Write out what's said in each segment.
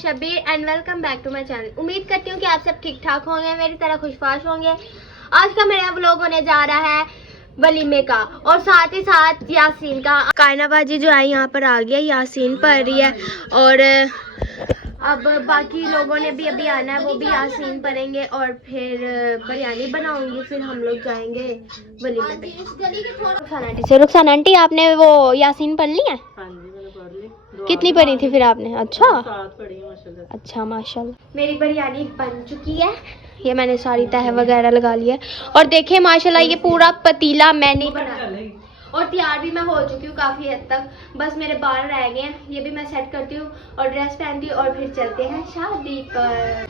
Shabir and welcome back to my channel. उम्मीद करती हूँ कि आप सब ठीक ठाक होंगे, मेरी तरह खुशबाश होंगे। आज का मेरा व्लॉग होने जा रहा है वलीमे का और साथ ही साथ यासीन का। कायना बाजी जो है यहाँ पर आ गया, यासीन पढ़ रही है और अब बाकी लोगों ने भी अभी आना है, वो भी यासीन पढ़ेंगे और फिर बिरयानी बनाऊंगी, फिर हम लोग जाएंगे वलीमे पे। रुखसाना आंटी आपने वो यासीन पढ़ ली है? कितनी पढ़ी थी फिर आपने? अच्छा माशाल्लाह। मेरी बिरयानी बन चुकी है, ये मैंने सारी तह वगैरह लगा ली है और देखे माशाल्लाह ये पूरा पतीला मैंने ही बनाया और तैयार भी मैं हो चुकी हूँ काफ़ी हद तक। बस मेरे बाल रह गए हैं, ये भी मैं सेट करती हूँ और ड्रेस पहनती हूँ और फिर चलते हैं शादी पर।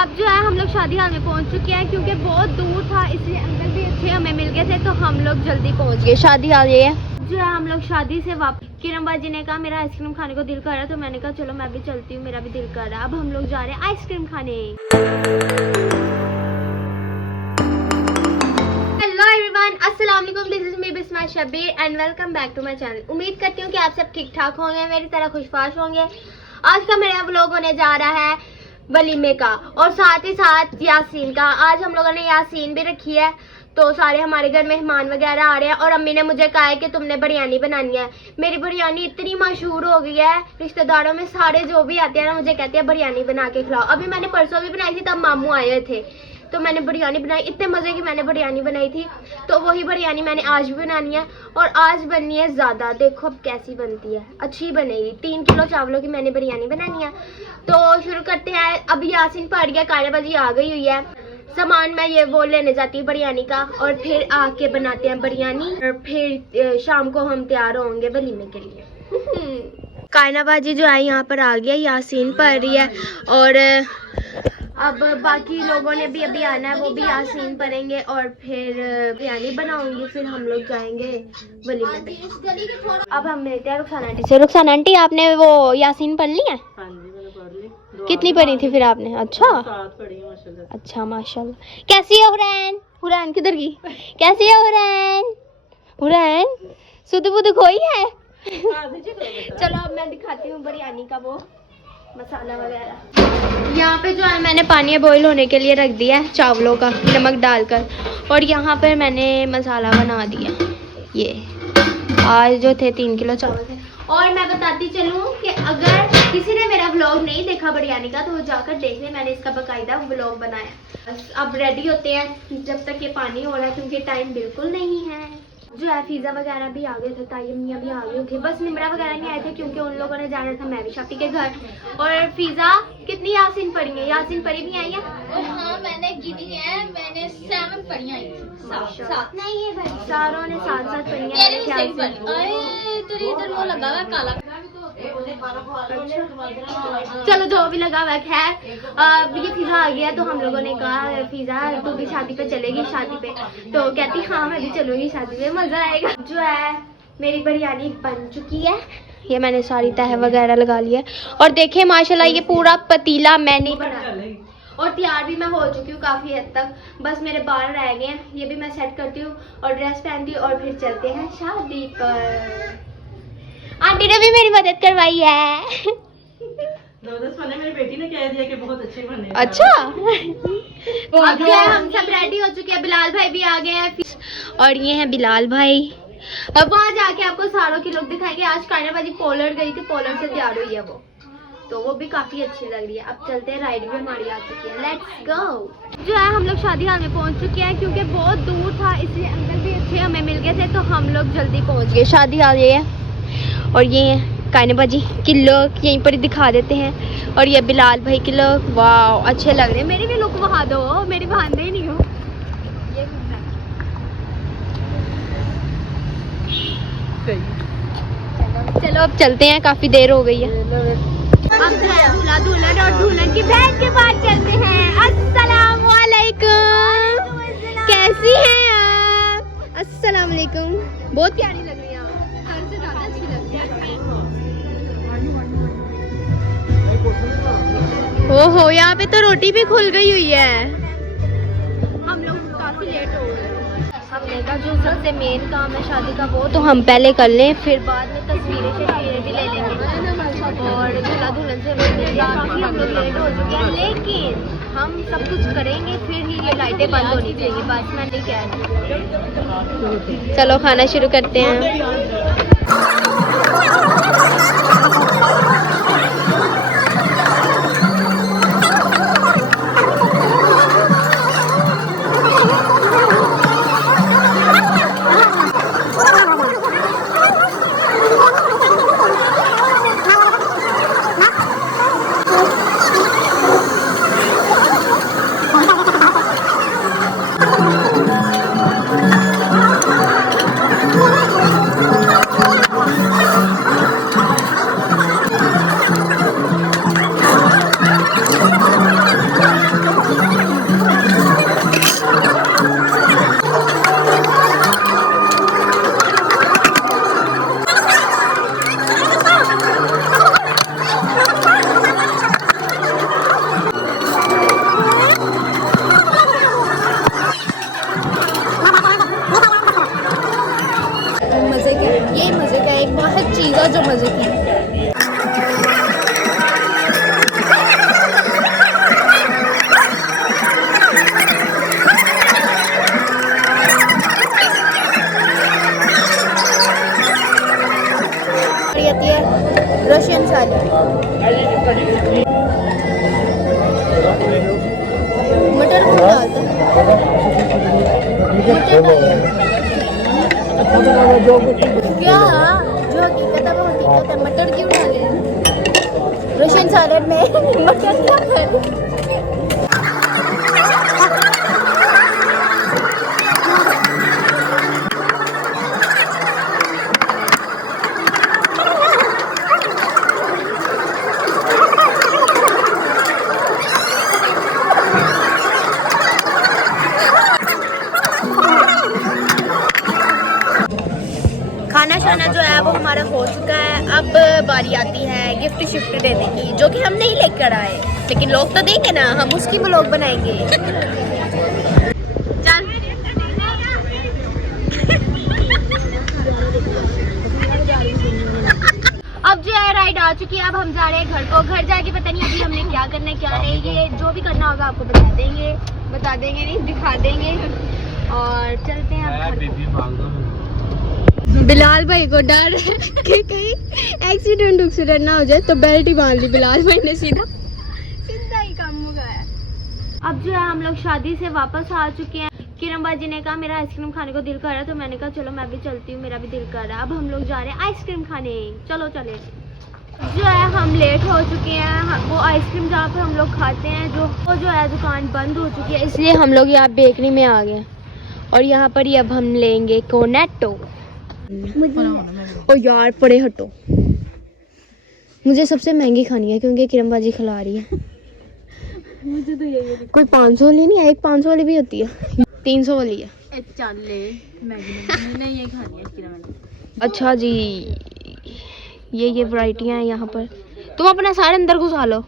अब जो है हम लोग शादी हाल में पहुँच चुके हैं क्योंकि बहुत दूर था, इसलिए अंकल भी अच्छे हमें मिल गए थे तो हम लोग जल्दी पहुँच गए। शादी हाल ये है जो है, हम लोग शादी से वापस। किरण बाजी ने कहा मेरा आइसक्रीम खाने को दिल कर रहा है, तो मैंने कहा चलो मैं भी चलती हूँ, मेरा भी दिल कर रहा है। अब हम लोग जा रहे हैं आइसक्रीम खाने। हेलो एवरीवन, अस्सलाम वालेकुम, this is me Bisma Shabir and welcome back to my channel. उम्मीद करती हूँ कि आप सब ठीक ठाक होंगे, मेरी तरह खुशबाश होंगे। आज का मेरा व्लॉग होने जा रहा है वलीमे का और साथ ही साथ यासीन का। आज हम लोगों ने यासीन भी रखी है, तो सारे हमारे घर मेहमान वगैरह आ रहे हैं और अम्मी ने मुझे कहा है कि तुमने बिरयानी बनानी है। मेरी बिरयानी इतनी मशहूर हो गई है, रिश्तेदारों में सारे जो भी आते हैं ना मुझे कहते हैं बिरयानी बना के खिलाओ। अभी मैंने परसों भी बनाई थी, तब मामू आए थे तो मैंने बिरयानी बनाई, इतने मज़े की मैंने बिरयानी बनाई थी। तो वही बिरयानी मैंने आज भी बनानी है और आज बननी है ज़्यादा। देखो अब कैसी बनती है, अच्छी बनेगी। 3 किलो चावलों की मैंने बिरयानी बनानी है। तो शुरू करते हैं। अब यासीन पढ़ गया, कायना बाजी आ गई हुई है, सामान मैं ये वो लेने जाती हूँ बिरयानी का और फिर आके बनाते हैं बिरयानी और फिर शाम को हम तैयार होंगे वलीमे के लिए। कायना बाजी जो है यहाँ पर आ गया, यासीन पढ़ रही है और अब बाकी लोगों ने भी अभी आना है, वो भी यासीन पढ़ेंगे और फिर बिरयानी बनाऊंगी, फिर हम लोग जाएंगे वलीमे पे। अब हम मिलते हैं रुखसाना आंटी से। रुखसाना आंटी आपने वो यासीन पढ़ ली है? कितनी पढ़ी थी फिर आपने? अच्छा माशाल्लाह। कैसी है हुरैन? हुरैन किधर गई? कैसी है हुरैन? हुरैन सुध बुध खोई है? चलो अब मैं दिखाती हूँ बिरयानी का वो मसाला वगैरह। यहाँ पे जो है मैंने पानी बॉईल होने के लिए रख दिया है चावलों का, नमक डालकर, और यहाँ पर मैंने मसाला बना दिया। ये आज जो थे 3 किलो चावल थे। और मैं बताती चलूँ कि अगर किसी ने मेरा व्लॉग नहीं देखा बिरयानी का तो वो जाकर देख ले, मैंने इसका बाकायदा व्लॉग बनाया। बस अब रेडी होते हैं जब तक ये पानी हो रहा है क्योंकि टाइम बिल्कुल नहीं है। जो है पिज़्ज़ा वगैरह भी आ गए थे, ताई अम्मियाँ भी आ गई थी, बस निमरा वगैरह नहीं आए थे क्योंकि उन लोगों ने जाना था मैं भी शापी के घर। और पिज़्ज़ा कितनी यासीन पड़ी है? यासीन परी भी आई है? हाँ मैंने गिनी है, मैंने 7 पढ़ियाँ आई थी। नहीं है भाई, सारों ने 7 पढ़ी इधर वो लगा हुआ काला। चलो जो भी लगा हुआ है। ये पिज़्ज़ा आ गया तो हम लोगों ने कहा पिज़्ज़ा तू भी शादी पे चलेगी शादी पे? तो कहती हाँ मैं भी चलूंगी शादी पे, मज़ा आएगा। जो है मेरी बिरयानी बन चुकी है, ये मैंने सारी तह वगैरह लगा ली है और देखे माशाल्लाह ये पूरा पतीला मैंने बनाया और तैयार भी मैं हो चुकी हूँ काफ़ी हद तक। बस मेरे बाल रह गए हैं, ये भी मैं सेट करती हूँ और ड्रेस पहनती हूँ और फिर चलते हैं शादी पर। आंटी ने भी मेरी मदद करवाई है। मेरी बेटी ने कह दिया कि बहुत अच्छे बने। अच्छा अब जो है हम सब रेडी हो चुके हैं, बिलाल भाई भी आ गए हैं और ये हैं बिलाल भाई। अब वहाँ जाके आपको सारों की लुक दिखाएंगे। आज कायना बाजी पोलर गई थी, पोलर से तैयार हुई है वो, तो वो भी काफी अच्छी लग रही है। अब चलते हैं, राइड भी हमारी आ चुकी है, लेट्स गो। जो है हम लोग शादी हाल में पहुंच चुके हैं क्योंकि बहुत दूर था, इसलिए अंकल भी अच्छे हमें मिल गए थे तो हम लोग जल्दी पहुंच गए। शादी हाल ये है और ये है कायना बाजी की लुक, यहीं पर ही दिखा देते हैं। और ये बिलाल भाई की लुक, वाह अच्छे लग रहे हैं। मेरी भी लुक वहा दो, मेरी बहाने ही नहीं हो। चलो अब चलते हैं, काफी देर हो गई है। अब जो है दूल्हा दुल्हन और दुल्हन की बहन के पास चलते हैं। अस्सलाम वालेकुम, कैसी हैं आप? अस्सलाम वालेकुम, बहुत प्यारी लग रही है आप, घर से ज्यादा अच्छी लग रही है। ओहो यहाँ पे तो रोटी भी खुल गई हुई है। हम लोग काफी लेट हो गए। हमने कहा जो सबसे मेन काम है शादी का वो तो हम पहले कर लें, फिर बाद में तस्वीरें भी ले लेंगे। और दूल्हा दुल्हन से मिलेगा। काफ़ी हम लोग लेट हो चुके हैं, लेकिन हम सब कुछ करेंगे फिर ही ये लाइटें बंद होनी चाहिए, बस मैं नहीं कह रही। चलो खाना शुरू करते हैं। मजे का एक बहुत चीज़ है जो मजे की है। रशियन थाली, मटर को डालते हैं, क्या जो हकीकत है वो हकीकत है। मटर क्यों डाले रशियन सैलेड में? मटर क्या है? खाना शाना जो है वो हमारा हो चुका है। अब बारी आती है गिफ्ट शिफ्ट देने की, जो कि हम नहीं लेकर आए, लेकिन लोग तो देंगे ना, हम उसकी व्लॉग बनाएंगे। चल अब जो है राइड आ चुकी है, अब हम जा रहे हैं घर को। घर जाके पता नहीं अभी हमने क्या करना है क्या नहीं, ये जो भी करना होगा आपको बता देंगे नहीं दिखा देंगे, और चलते हैं अब घर को। बिलाल भाई को डर है कि कहीं एक्सीडेंट ना हो जाए, तो बेल्ट ही बांध ली बिलाल भाई ने, सीधा ही काम हो गया है। अब जो है हम लोग शादी से वापस आ चुके हैं। किरण बाजी ने कहा मेरा आइसक्रीम खाने को दिल कर रहा है, तो मैंने कहा चलो मैं भी चलती हूँ, मेरा भी दिल कर रहा है। अब हम लोग जा रहे हैं आइसक्रीम खाने, चलो चले। जो है हम लेट हो चुके हैं, वो आइसक्रीम जहाँ पे हम लोग खाते हैं वो जो है दुकान बंद हो चुकी है, इसलिए हम लोग यहाँ बेकरी में आ गए। और यहाँ पर ही अब हम लेंगे कोनेटो। ओ यार पड़े हटो, मुझे सबसे महंगी खानी है क्योंकि किरणबाजी खिला रही है। मुझे तो यही है। कोई 500 वाली नहीं है, एक 500 वाली भी होती है, 300 वाली है। चल ले मैगी ये खानी है किरण। अच्छा जी, ये वैरायटियाँ हैं यहाँ पर, तुम अपना सारे अंदर घुसा लो।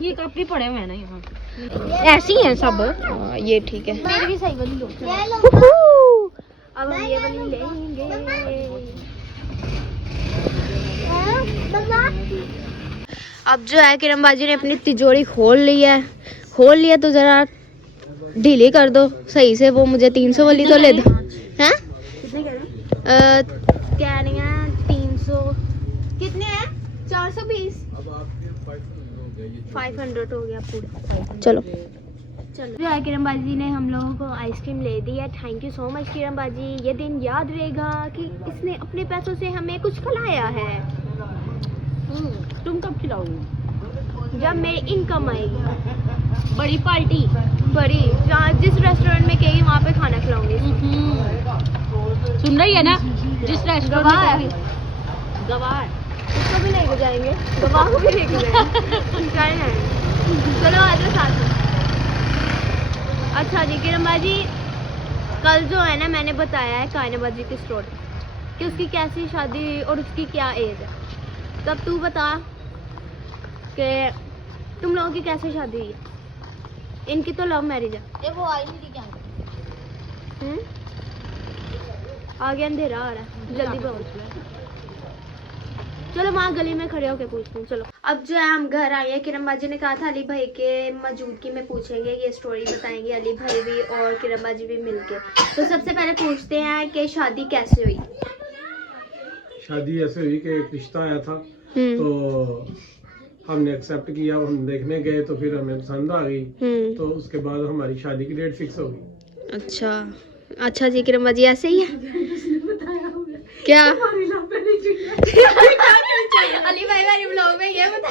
ये कप भी पड़े हुए हैं ना यहाँ, ऐसी हैं सब। ये ठीक है, मेरी भी सही वाली लो। अब हम ये वाली लेंगे। अब जो है किरणबाजी ने अपनी तिजोरी खोल लिया तो जरा ढीली कर दो सही से, वो मुझे 300 वाली तो ले दो। हैं कितने कह रही हैं 300 कितने हैं? 420 500 हो गया पूरा। चलो जो है किरणबाजी ने हम लोगों को आइसक्रीम ले दी है। थैंक यू सो मच किरणबाजी, ये दिन याद रहेगा कि इसने अपने पैसों से हमें कुछ खिलाया है। तुम कब खिलाओगी? जब मेरी इनकम आएगी, बड़ी पार्टी, बड़ी, जहाँ जिस रेस्टोरेंट में कहेगी वहाँ पे खाना खिलाऊंगी। सुन रही है ना? जिस रेस्टोरेंट में गवार उसको भी लेके जाएंगे, गवाह को भी लेके जाएंगे। चलो आ जाओ साथ में। अच्छा जी किरणबाजी, कल जो है ना मैंने बताया है कायनाबाजी की स्टोरी कि उसकी कैसी शादी हुई और उसकी क्या एज है। तब तू बता कि तुम लोगों की कैसे शादी हुई है। इनकी तो लव मैरिज है। वो आई नहीं क्या? आगे अंधेरा आ रहा है, जल्दी पहुँच। चलो वहाँ गली में खड़े होके पूछते हैं। चलो अब जो है हम घर आए हैं। किरण बाजी ने कहा था अली भाई के मौजूदगी में पूछेंगे, ये स्टोरी बताएंगे अली भाई भी और किरण बाजी भी मिलके। तो सबसे पहले पूछते हैं कि शादी कैसे हुई। शादी ऐसे हुई कि एक रिश्ता आया था, तो हमने एक्सेप्ट किया, हम देखने गए तो फिर हमें पसंद आ गई, तो उसके बाद हमारी शादी की डेट फिक्स हो गई। अच्छा जी किरण बाजी ऐसे ही है क्या? अली भाई वाले ब्लॉग में ये बता।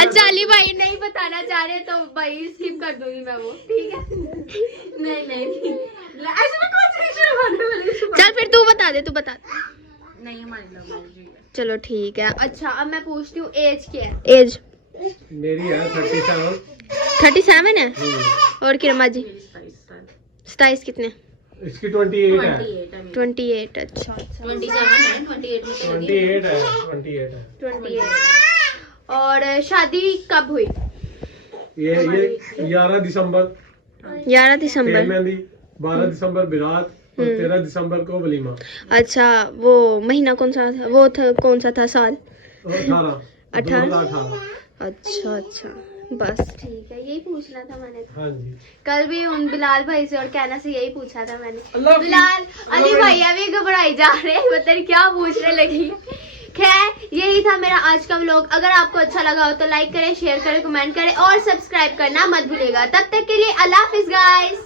अच्छा अली भाई नहीं बताना चाह रहे तो भाई स्किप कर दूंगी मैं वो, ठीक है? नहीं ऐसे में कौन सी शर्माने वाली? चल फिर तू बता दे, तू बता। नहीं हमारी लव मैरिज। चलो ठीक है। अच्छा अब मैं पूछती हूँ एज क्या है? एज मेरी है 37। 37 है। और किरण बाजी 27 कितने? इसकी 28 है। 28। अच्छा 27 है, 28 में चली 28 है। 28। और शादी कब हुई? ये 11 दिसंबर 11 दिसंबर। मेहंदी, 12 दिसंबर बारात और 13 दिसंबर को वलीमा। अच्छा वो महीना कौन सा था? वो था कौन सा था साल? 2018। अच्छा बस ठीक है, यही पूछना था मैंने। हाँ जी। कल भी उन बिलाल भाई से और कहना से यही पूछा था मैंने। अल्लाह बिलाल अली भैया भी घबराई जा रहे हैं, पता नहीं क्या पूछने लगी। खैर यही था मेरा आज का व्लॉग। अगर आपको अच्छा लगा हो तो लाइक करें, शेयर करें, कमेंट करें और सब्सक्राइब करना मत भूलिएगा। तब तक के लिए अल्लाह हाफिज गाइस।